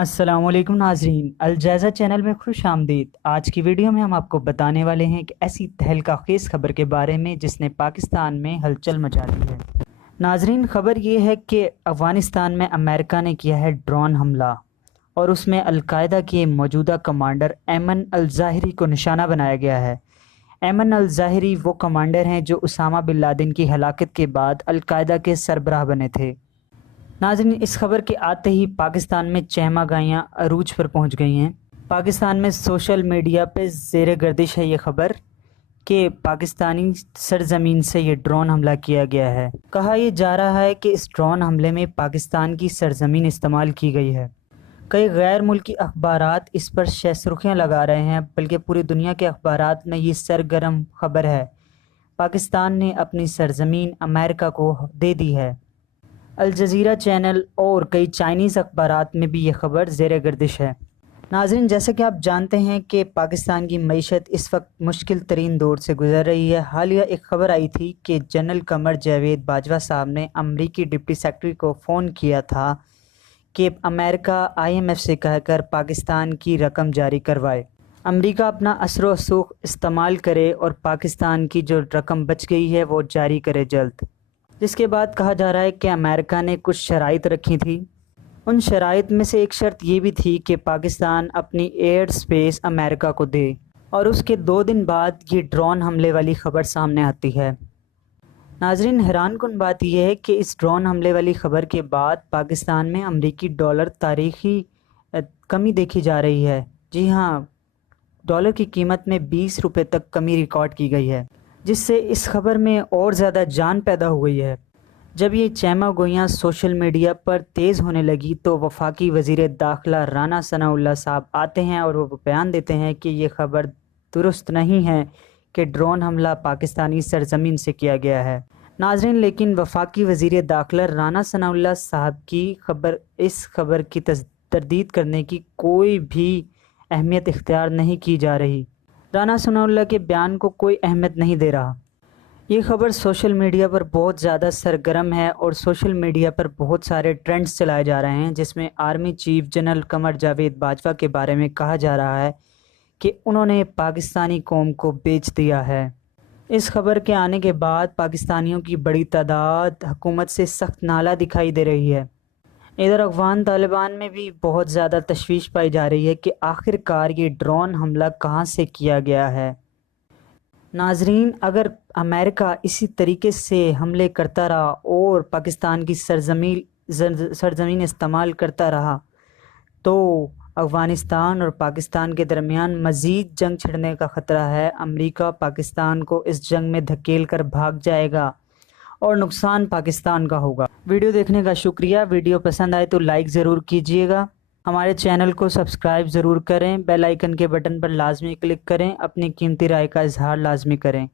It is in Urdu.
السلام علیکم ناظرین، الجائزہ چینل میں خوش آمدید۔ آج کی ویڈیو میں ہم آپ کو بتانے والے ہیں کہ ایسی تہلکہ خیز خبر کے بارے میں جس نے پاکستان میں ہلچل مچا دی ہے۔ ناظرین، خبر یہ ہے کہ افغانستان میں امریکہ نے کیا ہے ڈرون حملہ اور اس میں القاعدہ کے موجودہ کمانڈر ایمن الظاہری کو نشانہ بنایا گیا ہے۔ ایمن الظاہری وہ کمانڈر ہیں جو اسامہ بن لادن کی ہلاکت کے بعد القاعدہ کے سربراہ بنے تھے۔ ناظرین، اس خبر کے آتے ہی پاکستان میں چہمہ گاہیاں عروج پر پہنچ گئی ہیں۔ پاکستان میں سوشل میڈیا پہ زیر گردش ہے یہ خبر کہ پاکستانی سرزمین سے یہ ڈرون حملہ کیا گیا ہے۔ کہا یہ جا رہا ہے کہ اس ڈرون حملے میں پاکستان کی سرزمین استعمال کی گئی ہے۔ کئی غیر ملکی اخبارات اس پر شہ سرخیاں لگا رہے ہیں، بلکہ پوری دنیا کے اخبارات میں یہ سرگرم خبر ہے۔ پاکستان نے اپنی سرزمین امریکہ کو دے دی ہے۔ الجزیرہ چینل اور کئی چائنیز اخبارات میں بھی یہ خبر زیر گردش ہے۔ ناظرین، جیسا کہ آپ جانتے ہیں کہ پاکستان کی معیشت اس وقت مشکل ترین دور سے گزر رہی ہے۔ حالیہ ایک خبر آئی تھی کہ جنرل قمر جاوید باجوہ صاحب نے امریکی ڈپٹی سیکرٹری کو فون کیا تھا کہ امریکہ IMF سے کہہ کر پاکستان کی رقم جاری کروائے، امریکہ اپنا اثر و رسوخ استعمال کرے اور پاکستان کی جو رقم بچ گئی ہے وہ جاری کرے جلد۔ جس کے بعد کہا جا رہا ہے کہ امریکہ نے کچھ شرائط رکھی تھی۔ ان شرائط میں سے ایک شرط یہ بھی تھی کہ پاکستان اپنی ایئر سپیس امریکہ کو دے، اور اس کے 2 دن بعد یہ ڈرون حملے والی خبر سامنے آتی ہے۔ ناظرین، حیران کن بات یہ ہے کہ اس ڈرون حملے والی خبر کے بعد پاکستان میں امریکی ڈالر تاریخی کمی دیکھی جا رہی ہے۔ جی ہاں، ڈالر کی قیمت میں 20 روپے تک کمی ریکارڈ کی گئی ہے، جس سے اس خبر میں اور زیادہ جان پیدا ہو گئی ہے۔ جب یہ چہمہ گوئیاں سوشل میڈیا پر تیز ہونے لگی تو وفاقی وزیر داخلہ رانا ثناءاللہ صاحب آتے ہیں اور وہ بیان دیتے ہیں کہ یہ خبر درست نہیں ہے کہ ڈرون حملہ پاکستانی سرزمین سے کیا گیا ہے۔ ناظرین، لیکن وفاقی وزیر داخلہ رانا ثناءاللہ صاحب کی اس خبر کی تردید کرنے کی کوئی بھی اہمیت اختیار نہیں کی جا رہی۔ رانا ثناءاللہ کے بیان کو کوئی اہمیت نہیں دے رہا۔ یہ خبر سوشل میڈیا پر بہت زیادہ سرگرم ہے اور سوشل میڈیا پر بہت سارے ٹرینڈز چلائے جا رہے ہیں، جس میں army chief general Qamar Javed Bajwa کے بارے میں کہا جا رہا ہے کہ انہوں نے پاکستانی قوم کو بیچ دیا ہے۔ اس خبر کے آنے کے بعد پاکستانیوں کی بڑی تعداد حکومت سے سخت نالہ دکھائی دے رہی ہے۔ ادھر افغان طالبان میں بھی بہت زیادہ تشویش پائی جا رہی ہے کہ آخر کار یہ ڈرون حملہ کہاں سے کیا گیا ہے۔ ناظرین، اگر امریکہ اسی طریقے سے حملے کرتا رہا اور پاکستان کی سرزمین استعمال کرتا رہا تو افغانستان اور پاکستان کے درمیان مزید جنگ چھڑنے کا خطرہ ہے۔ امریکہ پاکستان کو اس جنگ میں دھکیل کر بھاگ جائے گا اور نقصان پاکستان کا ہوگا۔ ویڈیو دیکھنے کا شکریہ۔ ویڈیو پسند آئے تو لائک ضرور کیجیے گا۔ ہمارے چینل کو سبسکرائب ضرور کریں، بیل آئیکن کے بٹن پر لازمی کلک کریں، اپنی قیمتی رائے کا اظہار لازمی کریں۔